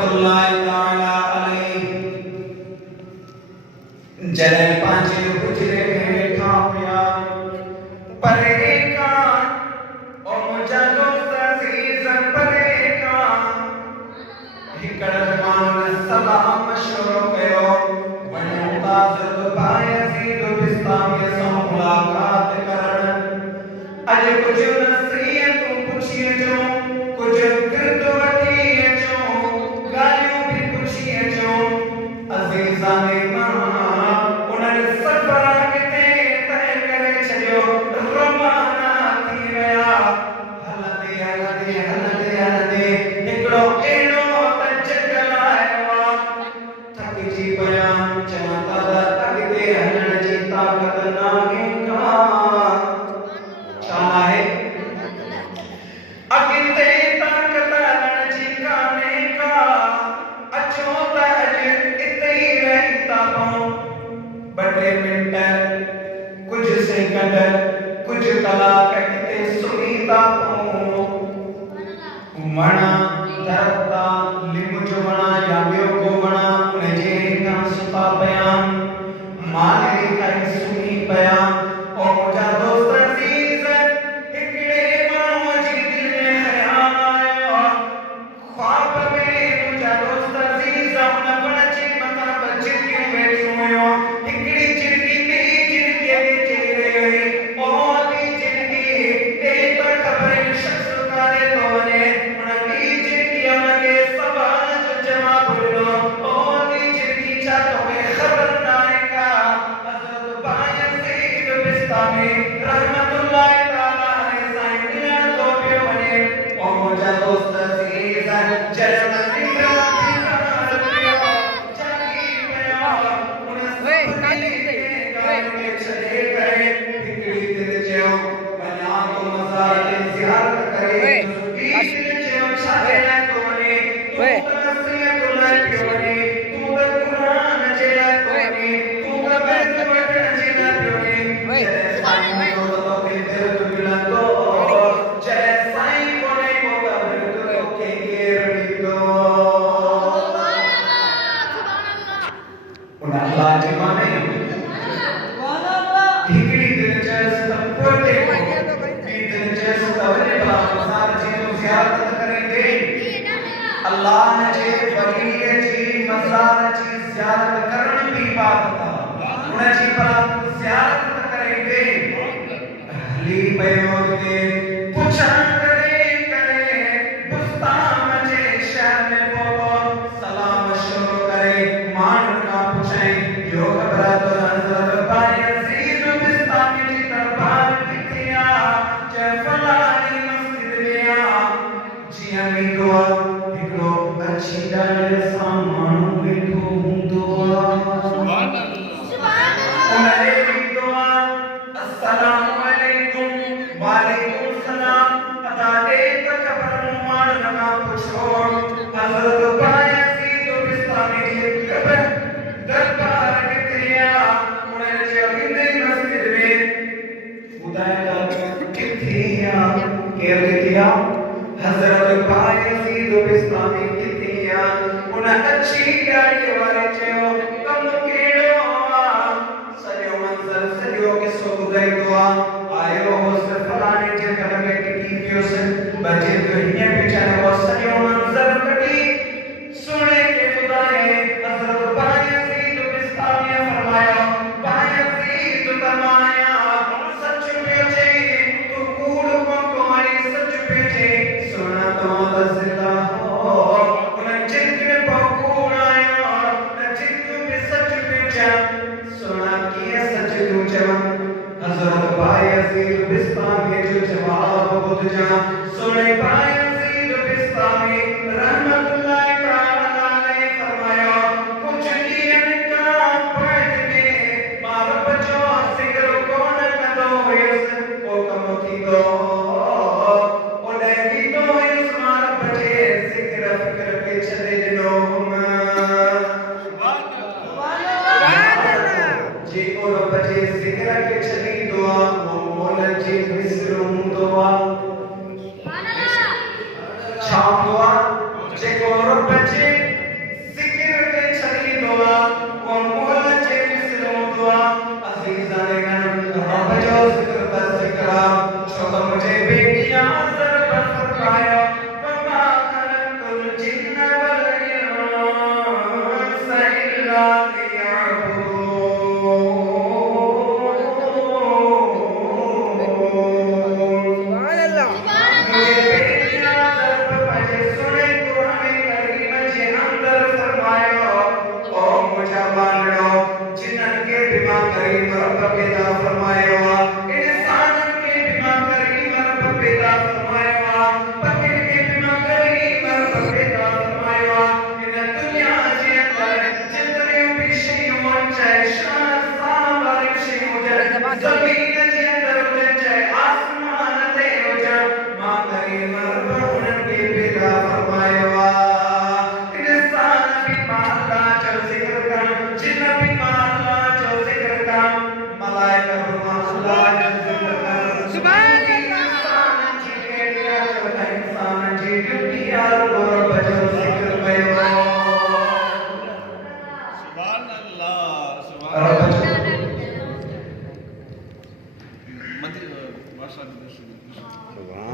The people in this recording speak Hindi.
रहमतुल्लाहि ताला अलैहि जले पांचे गुजरे वेठा हुया परे का ओ मुंहिंजा दोस्त अज़ीज़ परे का हिकड़ माण्हुनि सलाम शुरू कयो वञो ताज़ुब बायज़ीद बिस्तामीअ सां मुलाक़ात करण अॼु कुझु नसीहतूं पुछी अचो कुझु गिरद वठी अचो ॻाल्हियूं बि पुछी अचो अज़ीज़ाने कुछ कलाक हिते सुनी था वणा दरख्ता लिम जो वणा या ॿियो को वणा उनजे हेठां सुता पिया माले ताईं सुम्ही पिया ओ मुंहिंजा दोस्त अज़ीज़ हिकिड़े माण्हूअ जी दिलि में ख़्याल आयो ख्वाब में मुंहिंजा दोस्त अज़ीज़ हुन वण जे मथां ॿ चिड़ियूं वेठियूं हुयूं हिकिड़ी चिड़की ॿी चिड़कीअ खे चई रही हुई ओ ॿी चिड़की हे त ख़बर शख़्स कारे थो वञे हुन ॿी चिड़कीअ हुनखे सवाल जो जवाबु ॾिनो ओ ॿी चिड़की छा तोखे ख़बर नाहे का हज़रत बायज़ीद बिस्तामी रहमतुल्लाहि ताला अलैहि साईं मिलण थो पियो वञे ओ मुंहिंजा दोस्त अज़ीज़ जॾहिं अल्लाह जे वलीअ जी मज़ार जी ज़ियारत करण बि इबादत आहे उन जी बरात ज़ियारत करे हली पियो ते पुछण करे बुस्ताम जे शहर में पहुतो सलाम शुरू करे माण्हुनि खां पुछई इहो ख़बर आहे हज़रत बायज़ीद बिस्तामी जी दरबार किथे आहे चए फलाणी मस्जिद में आहे जीअं वेंदो आहे अच्छी डाले सामान बैठो हूंदो सुभान अल्लाह उनरे दुआ अस्सलाम वालेकुम वालेकुम सलाम अता दे त खबर मान लगा पुछो हज़रत बायज़ीद बिस्तामी जी खबर दरबार किथे आ उनरे जमीने मस्जिद में बुधाया किथे आ केर किथे आ हज़रत बायज़ीद बिस्तामी उन अच्छी गाड़ी वाले चयो कम केड़ो आ सॼो मंज़र सॼो किसो ॿुधाईंदो आ आयो होसि फलाणे जे घर में टिकी पियोसि बचे तो हीअं बेचारे वो सॼो मंज़र कढी सुणे के ॿुधाए हज़रत बायज़ीद बिस्तामी फरमाया बायज़ीद तमाया सच पियो चई तू कूड़ को आई सच पियो चई सुना तो ज़िंदा हो हज़रत बायज़ीद बिस्तामी जो जवाब ॿुध जा सुणे बायज़ीद बिस्तामी रहमतुल्लाहि ताला अलैहि फरमाया कुछ ॾींहंनि खां बाद में मां रब जो ज़िक्र कोन कंदो हुयुसि को कम थींदो ओॾे वींदो हुयुसि मां रब जे ज़िक्र फ़िक्र खे छॾे ॾिनो जेको रब जे ज़िक्र खे छॾींदो आहे उहो मोल जे मिस्र हूंदो आहे छा हूंदो आहे जेको रब जे स्वर्ग दर्शन।